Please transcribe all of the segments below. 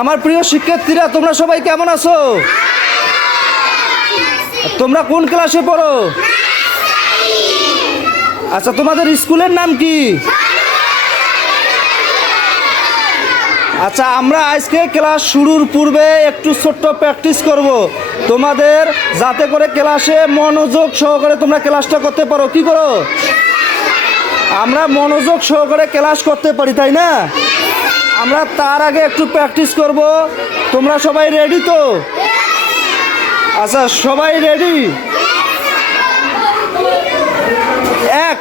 আমার প্রিয় শিক্ষার্থীরা, তোমরা সবাই কেমন আছো? তোমরা কোন ক্লাসে পড়ো? আচ্ছা, তোমাদের স্কুলের নাম কি? আচ্ছা, আমরা আজকে ক্লাস শুরুর পূর্বে একটু ছোট্ট প্র্যাকটিস করব তোমাদের, যাতে করে ক্লাসে মনোযোগ সহকারে তোমরা ক্লাসটা করতে পারো। কি করো? আমরা মনোযোগ সহকারে ক্লাস করতে পারি, তাই না? আমরা তার আগে একটু প্র্যাকটিস করব। তোমরা সবাই রেডি তো? আচ্ছা, সবাই রেডি? 1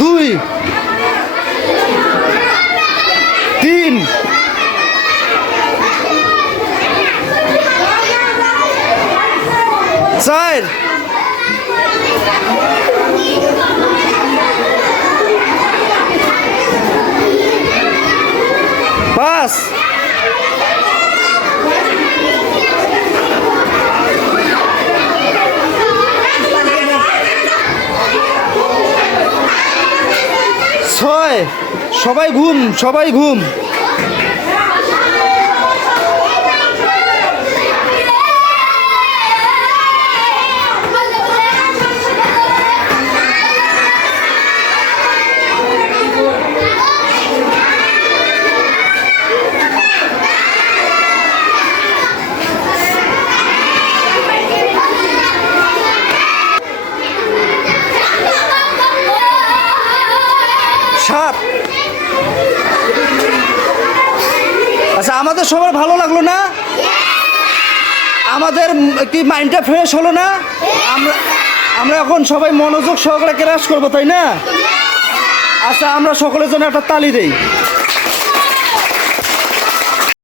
2 3 4 5 6 সবাই ঘুম, সবাই ঘুম। 7 আচ্ছা, আমাদের সবার ভালো লাগলো না? আমাদের কি মাইন্ডটা ফ্রেশ হলো না? আমরা এখন সবাই মনোযোগ সহকারে ক্লাস করবো, তাই না? আচ্ছা, আমরা সকলের জন্য একটা তালি দেই।